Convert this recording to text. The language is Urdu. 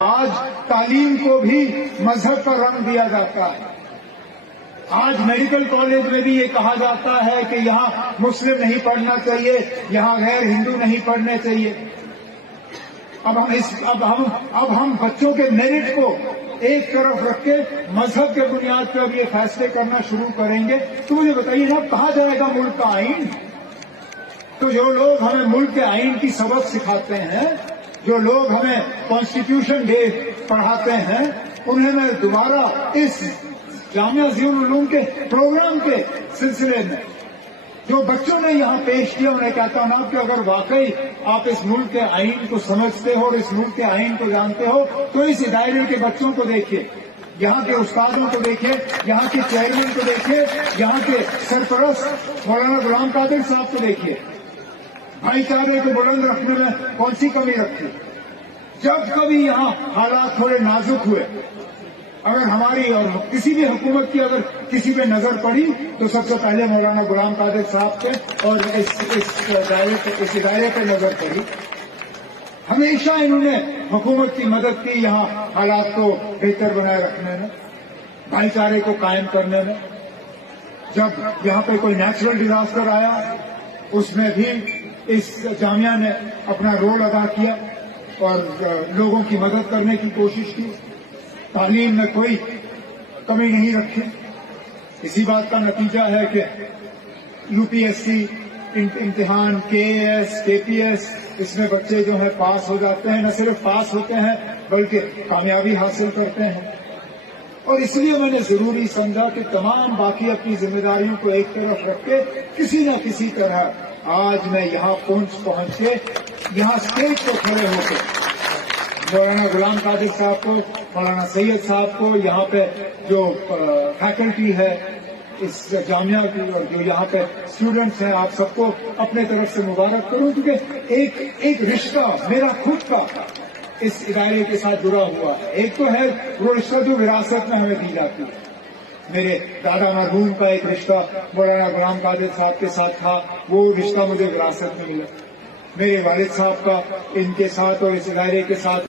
آج تعلیم کو بھی مذہب کا رنگ دیا جاتا ہے. آج میڈیکل کالج میں بھی یہ کہا جاتا ہے کہ یہاں مسلم نہیں پڑھنا چاہیے, یہاں غیر ہندو نہیں پڑھنے چاہیے. اب ہم بچوں کے میرٹ کو ایک طرف رکھ کے مذہب کے بنیاد پہ اب یہ فیصلے کرنا شروع کریں گے. تو مجھے بتائیے نا, کہاں جائے گا ملک کا آئین؟ تو جو لوگ ہمیں ملک کے آئین کی سبق سکھاتے ہیں, جو لوگ ہمیں کانسٹیٹیوشن ڈے پڑھاتے ہیں, انہیں میں دوبارہ اس جامعہ ضیاء العلوم کے پروگرام کے سلسلے میں جو بچوں نے یہاں پیش کیا, انہیں کہتا ہوں نا کہ اگر واقعی آپ اس ملک کے آئین کو سمجھتے ہو اور اس ملک کے آئین کو جانتے ہو تو اس ادارے کے بچوں کو دیکھیے, یہاں کے استادوں کو دیکھیے, یہاں کے چیئرمین کو دیکھیے, یہاں کے سرپرست مولانا غلام قادر صاحب کو دیکھیے. بھائی چارے کو بلند رکھنے میں کون سی کمی رکھی؟ جب کبھی یہاں حالات تھوڑے نازک ہوئے, اگر ہماری اور کسی بھی حکومت کی اگر کسی پہ نظر پڑی تو سب سے پہلے مولانا غلام قادر صاحب پہ اور اس ادارے پہ نظر پڑی. ہمیشہ انہوں نے حکومت کی مدد کی یہاں حالات کو بہتر بنائے رکھنے میں, بھائی چارے کو قائم کرنے میں. جب یہاں پہ کوئی نیچرل ڈیزاسٹر آیا اس میں بھی اس جامعہ نے اپنا رول ادا کیا اور لوگوں کی مدد کرنے کی کوشش کی. تعلیم میں کوئی کمی نہیں رکھی. اسی بات کا نتیجہ ہے کہ یو پی ایس سی امتحان, کے اے ایس, کے پی ایس, اس میں بچے جو ہیں پاس ہو جاتے ہیں. نہ صرف پاس ہوتے ہیں بلکہ کامیابی حاصل کرتے ہیں. اور اس لیے میں نے ضروری سمجھا کہ تمام باقی اپنی ذمہ داریوں کو ایک طرف رکھ کے کسی نہ کسی طرح آج میں یہاں پہنچ کے یہاں اسٹیج پر کھڑے ہو کے مولانا غلام قادر صاحب کو, مولانا سید صاحب کو, یہاں پہ جو فیکلٹی ہے اس جامعہ کی اور جو یہاں پہ اسٹوڈنٹس ہیں, آپ سب کو اپنے طرف سے مبارک کروں, کیونکہ ایک رشتہ میرا خود کا اس ادارے کے ساتھ جڑا ہوا ہے. ایک تو ہے وہ رشتہ جو وراثت میں ہمیں دی جاتی ہے. میرے دادا مرحوم کا ایک رشتہ مولانا غلام قادر صاحب کے ساتھ تھا, وہ رشتہ مجھے وراثت میں ملا. میرے والد صاحب کا ان کے ساتھ اور اس ادارے کے ساتھ